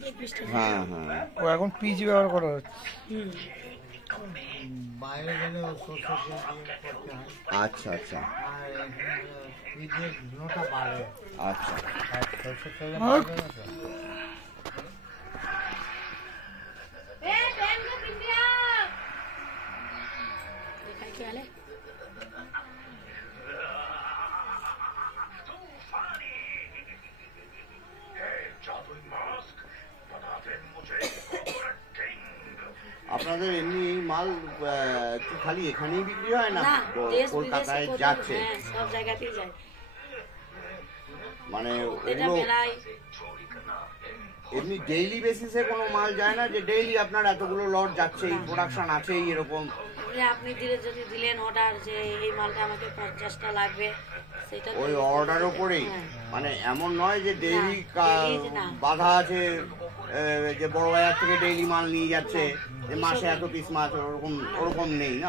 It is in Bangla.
হ্যাঁ হ্যাঁ। ও এখন পিচ ব্যবহার করা হচ্ছে। বাইরে গেলে সরষে তেল দিয়ে করতে হয়। আচ্ছা আচ্ছা আর পিজের ধুনোটা বাড়ে। আচ্ছা। আর সরষে তেলে বাড়বে না তো। আপনাদের এমনি মাল কি খালি এখানেই বিক্রি হয় না, কলকাতায় যাচ্ছে? সব জায়গাতেই যায়। মানে এটা ওগুলো মেলায় এমনি ডেইলি বেসিসে কোনো মাল যায় না যে ডেইলি আপনার এতগুলো লট যাচ্ছে, এই প্রোডাকশন আছে এরকম? আপনি দিলে যদি দিলেন অর্ডার যে এই মালটা আমাকে 50টা লাগবে, সেটা ওই অর্ডার উপরেই? হ্যাঁ। মানে এমন নয় যে ডেইলি daily না। বাধা আছে যে বড় বাজার থেকে ডেইলি মাল নিয়ে যাচ্ছে যে মাসে এত পিস মাছ, ওরকম নেই না?